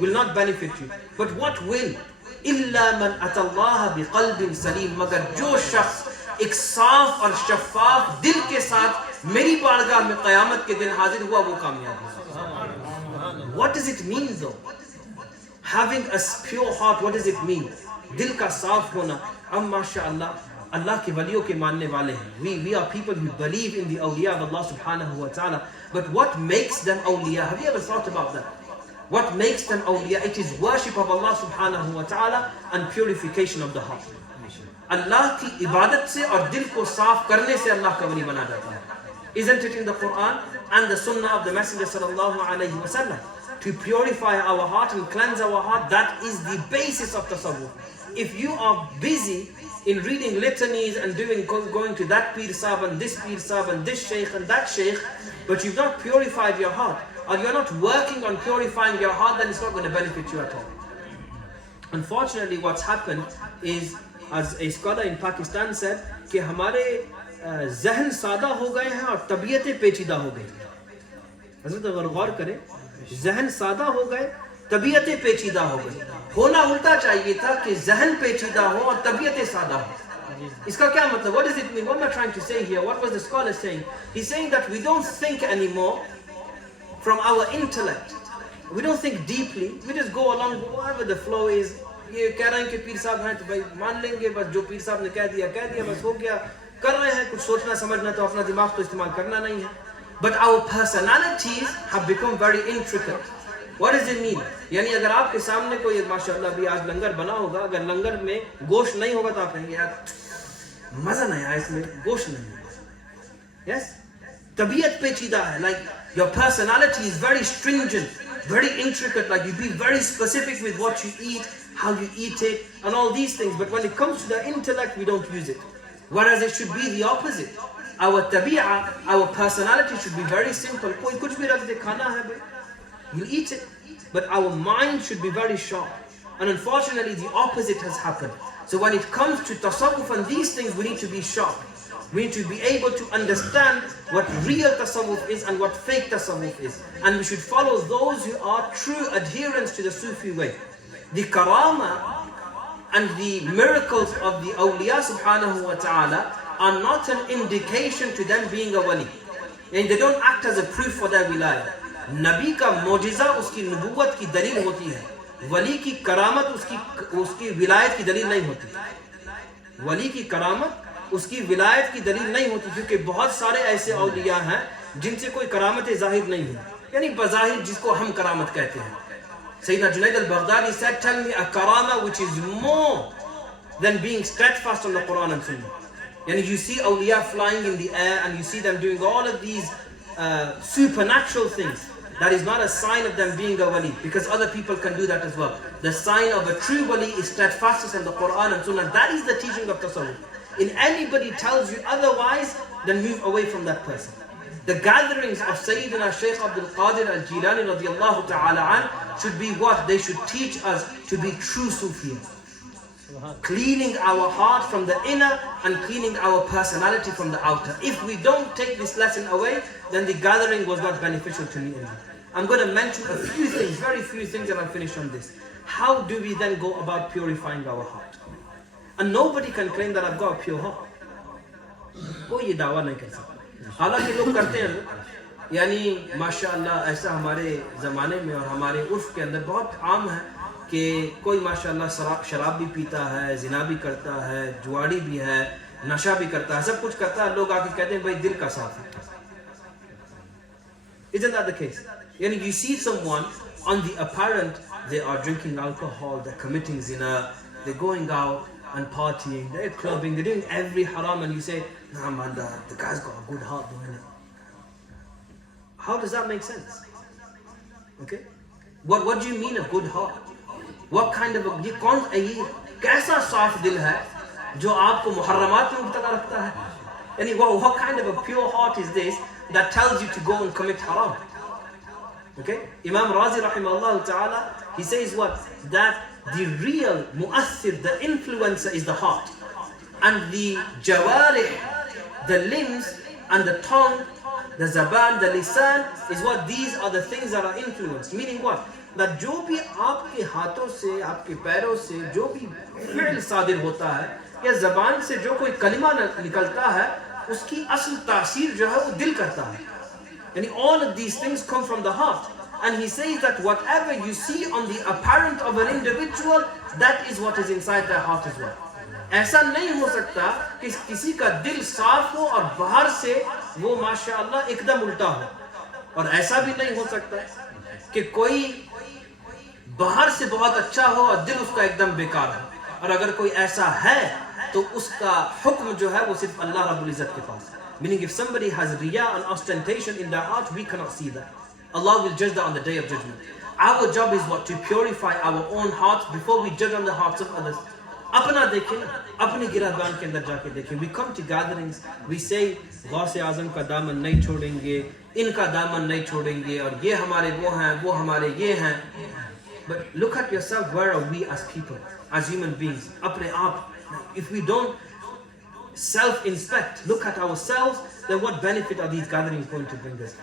will not benefit you. But what will? إِلَّا مَنْ أَتَى اللَّهَ بِقَلْبٍ سَلِيمٍ. मगर जो शख्स एक साफ और शफाफ दिल के साथ मेरी बारगाह में क़यामत के दिन हाजिर हुआ, वो कामयाब होगा. What does it mean though? Having a pure heart, what does it mean? दिल का साफ होना. हम माशाअल्लाह अल्लाह के वलियों के मानने वाले हैं. We are people who believe in the awliya of Allah subhanahu wa ta'ala. But what makes them awliya? Have you ever thought about that? What makes them awliya? It is worship of Allah subhanahu wa ta'ala and purification of the heart. Allah की इबादत से और दिल को साफ करने से अल्लाह का वली बना जाता है. Isn't it in the Quran and the Sunnah of the Messenger sallallahu alayhi wa sallam? To purify our heart and cleanse our heart, that is the basis of tasawwuf. If you are busy in reading litanies and going to that Pir Sahib and this Pir Sahib and this Shaykh and that Shaykh, but you've not purified your heart, or you're not working on purifying your heart, then it's not going to benefit you at all. Unfortunately, what's happened is, as a scholar in Pakistan said, कि हमारे ज़हन सादा हो गए हैं और तबीयतें पेचीदा हो गई. हज़रत अगर गौर करें, ज़हन सादा हो गए, तबीयतें पेचीदा हो गई. होना उल्टा चाहिए था कि ज़हन पेचीदा हो और तबीयतें सादा हो. इसका क्या मतलब? What does it mean? What am I trying to say here? What was the scholar saying? He's saying that we don't think anymore from our intellect. We don't think deeply. We just go along whatever the flow is. ये कह रहे हैं कि पीर साहब हैं तो भाई मान लेंगे, बस जो पीर साहब ने कह दिया बस हो गया. कर रहे हैं, कुछ सोचना समझना तो अपना दिमाग तो इस्तेमाल करना नहीं है. But our personalities have become very intricate. What does it mean? यानी अगर आपके सामने कोई माशाअल्लाह अभी आज लंगर बना होगा, अगर लंगर में गोश्त नहीं होगा तो आप कहेंगे यार मजा नहीं आया इसमें, गोश्त नहीं है. Yes? तबीयत पेचीदा है. Like your personality is very stringent, very intricate. Like you be very specific with what you eat, how you eat it, and all these things. But when it comes to the intellect, we don't use it. Whereas it should be the opposite. Our tabi'ah, our personality should be very simple. कोई कुछ भी रख दे, खाना है भाई, you'll eat it. But our mind should be very sharp. And unfortunately, the opposite has happened. So when it comes to tasawwuf and these things, we need to be sharp. We need to be able to understand what real tasawwuf is and what fake tasawwuf is. And we should follow those who are true adherents to the Sufi way. The karama and the miracles of the awliya subhanahu wa ta'ala are not an indication to them being a wali. And they don't act as a proof for their wilayah. नबी का मोजिज़ा उसकी नबूवत की दलील होती है. वली की करामत उसकी विलायत की दलील नहीं होती. वली की करामत उसकी विलायत की दलील नहीं होती, क्योंकि बहुत सारे ऐसे औलिया हैं जिनसे कोई करामत ज़ाहिर नहीं हुई, यानी बज़ाहिर जिसको हम करामत कहते हैं. Sayyidina Junaid al-Baghdadi said, tell me a karama which is more than being steadfast on the Quran and Sunnah. Yani you see awliya flying in the air and you see them doing all of these supernatural things. That is not a sign of them being a wali, because other people can do that as well. The sign of a true wali is steadfastness on the Quran and Sunnah. That is the teaching of tasawwuf. If anybody tells you otherwise, then move away from that person. The gatherings of Sayyidina Shaykh Abdul Qadir al-Jilani radiyallahu ta'ala an should be what? They should teach us to be true Sufis. Cleaning our heart from the inner and cleaning our personality from the outer. If we don't take this lesson away, then the gathering was not beneficial to me. I'm going to mention a few things, very few things, and I'll finish on this. How do we then go about purifying our heart? And nobody can claim that I've got a pure heart. कोई ये दावा नहीं कर सकता. हालांकि लोग करते हैं, यानी माशाअल्लाह ऐसा हमारे ज़माने में और हमारे उर्फ के अंदर बहुत आम है कि कोई माशाअल्लाह शराब भी पीता है, जिना भी करता है, जुआड़ी भी है, नशा भी करता है, सब कुछ करता है. लोग आके कहते हैं भाई दिल का साफ है. Isn't that the case? Yani you see someone on the apparent, they are drinking alcohol, they're committing zina, they're going out and partying, they're clubbing, they're doing every haram, and you say, nah man, the guy's got a good heart doing it. How does that make sense? Okay? What do you mean a good heart? What kind of ये कैसा साफ दिल है जो आपको मुहर्रमात में मुब्तला रखता है? यानी what kind of a pure heart is this that tells you to go and commit haram? Okay? Imam Razi rahimahullah ta'ala, he says what? That the real mu'athir, the influencer is the heart. And the jawarih, the limbs and the tongue, the zaban, the lisan is what these are the things that are influenced. Meaning what? That जो भी आपके हाथों से, आपके पैरों से जो भी फिल सादिर होता है या ज़बान से जो कोई कलिमा निकलता है, उसकी असल तासीर जो है वो दिल करता है. And all of these things come from the heart. And he says that whatever you see on the apparent of an individual, that is what is inside their heart as well. ऐसा नहीं हो सकता कि किसी का दिल साफ हो और बाहर से वो माशाअल्लाह एकदम उल्टा हो. और ऐसा भी नहीं हो सकता कि कोई बाहर से बहुत अच्छा हो और दिल उसका एकदम बेकार हो. और अगर कोई ऐसा है तो उसका हुक्म जो है वो सिर्फ अल्लाह रब्बुल इज्जत के पास है. Meaning if somebody has riya and ostentation in their heart, we cannot see that. Allah will judge that on the day of judgment. Our job is what? To purify our own hearts before we judge on the hearts of others. अपना देखें ना, अपने गिरहबान के अंदर जाके देखें. We come to gatherings, we say गौसे आज़म का दामन नहीं छोड़ेंगे, इनका दामन नहीं छोड़ेंगे, और ये हमारे वो हैं, वो हमारे ये हैं. But look at yourself, where are we as people, as human beings? अपने आप, if we don't self-inspect, look at ourselves, then what benefit are these gatherings going to bring us?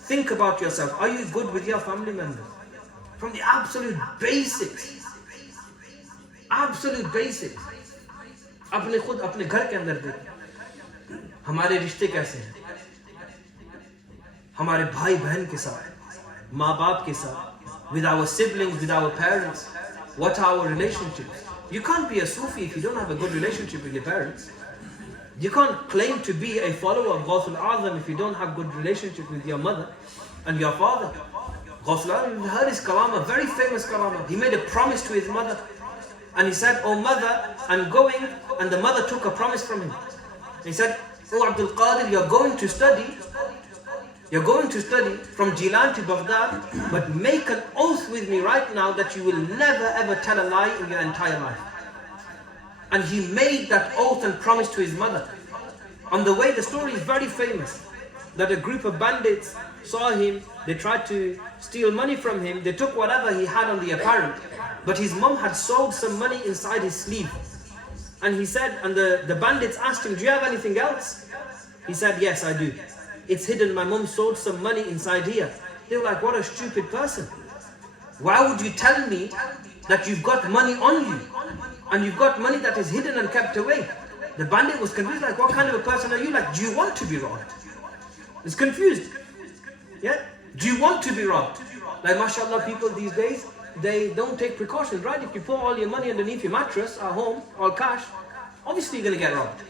Think about yourself. Are you good with your family members? From the absolute basics. Absolute basics. अपने खुद अपने घर के अंदर देखें, हमारे रिश्ते कैसे हैं, हमारे भाई बहन के साथ, माँ बाप के साथ, with our siblings, with our parents. What are our relationships? You can't be a Sufi if you don't have a good relationship with your parents. You can't claim to be a follower of Ghawthul Azam if you don't have good relationship with your mother and your father. Ghawthul Azam heard his kalama, very famous kalama. He made a promise to his mother. And he said, "Oh mother, I'm going." And the mother took a promise from him. He said, "Oh Abdul Qadir, you're going to study. You're going to study from Jilan to Baghdad, but make an oath with me right now that you will never ever tell a lie in your entire life." And he made that oath and promise to his mother. On the way, the story is very famous, that a group of bandits saw him, they tried to steal money from him, they took whatever he had on the apparent, but his mom had sewed some money inside his sleeve. And he said, and the bandits asked him, "Do you have anything else?" He said, "Yes, I do. It's hidden, my mom sewed some money inside here." They were like, "What a stupid person. Why would you tell me that you've got money on you? And you've got money that is hidden and kept away?" The bandit was confused, like, "What kind of a person are you? Like, do you want to be robbed?" He's confused. Yeah? Do you want to be robbed? Like, mashallah, people these days, they don't take precautions, right? If you put all your money underneath your mattress at home, all cash, obviously you're going to get robbed.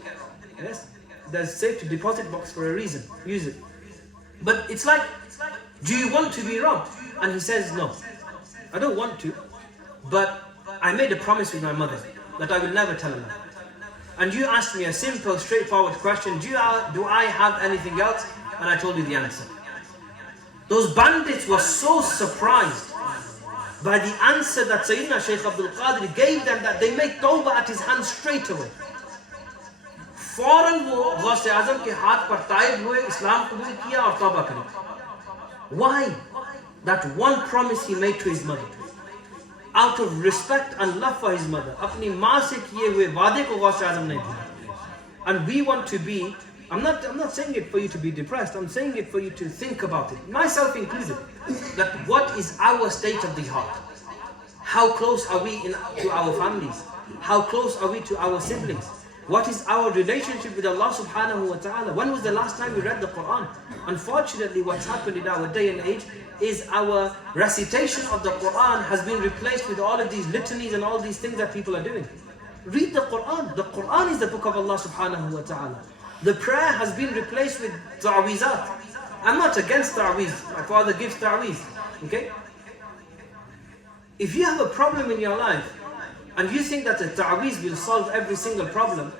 Yes? There's safety deposit box for a reason. Use it. But it's like, do you want to be robbed? And he says, "No, I don't want to, but I made a promise with my mother that I will never tell her that. And you asked me a simple, straightforward question, do I have anything else?" And I told you the answer. Those bandits were so surprised by the answer that Sayyidina Shaykh Abdul Qadir gave them that they made tawbah at his hands straight away. फौरन वो गौसे आज़म के हाथ पर ताइब हुए, इस्लाम कबूल किया और तौबा करी. Why? That one promise he made to his mother. Out of respect and love for his mother. अपनी माँ से किए हुए वादे को गौसे आज़म नहीं भूला. And we want to be, I'm not saying it for you to be depressed, I'm saying it for you to think about it, myself included, that what is our state of the heart? How close are we to our families? How close are we to our siblings? What is our relationship with Allah subhanahu wa ta'ala? When was the last time we read the Quran? Unfortunately, what's happened in our day and age is our recitation of the Quran has been replaced with all of these litanies and all these things that people are doing. Read the Quran. The Quran is the book of Allah subhanahu wa ta'ala. The prayer has been replaced with ta'wizat. I'm not against ta'wiz. My father gives ta'wiz. Okay? If you have a problem in your life, and you think that a ta'weez will solve every single problem,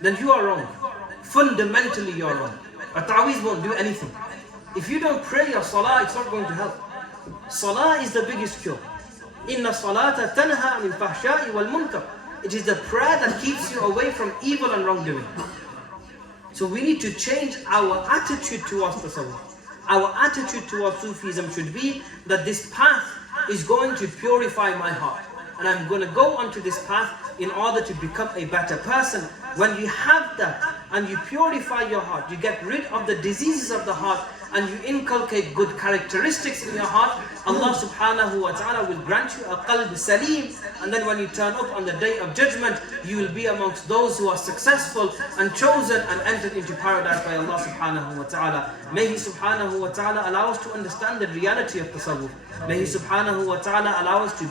then you are wrong. Fundamentally you are wrong. A ta'weez won't do anything. If you don't pray your salah, it's not going to help. Salah is the biggest cure. Inna salata tanha anil fahsha'i wal munkar. It is the prayer that keeps you away from evil and wrongdoing. So we need to change our attitude towards tasawwuf. Our attitude towards Sufism should be that this path is going to purify my heart. And I'm going to go onto this path in order to become a better person. When you have that and you purify your heart, you get rid of the diseases of the heart, and you inculcate good characteristics in your heart, Allah subhanahu wa ta'ala will grant you a qalb salim. And then when you turn up on the day of judgment, you will be amongst those who are successful and chosen and entered into paradise by Allah subhanahu wa ta'ala. May He subhanahu wa ta'ala allow us to understand the reality of tasawwuf. May He subhanahu wa ta'ala allow us to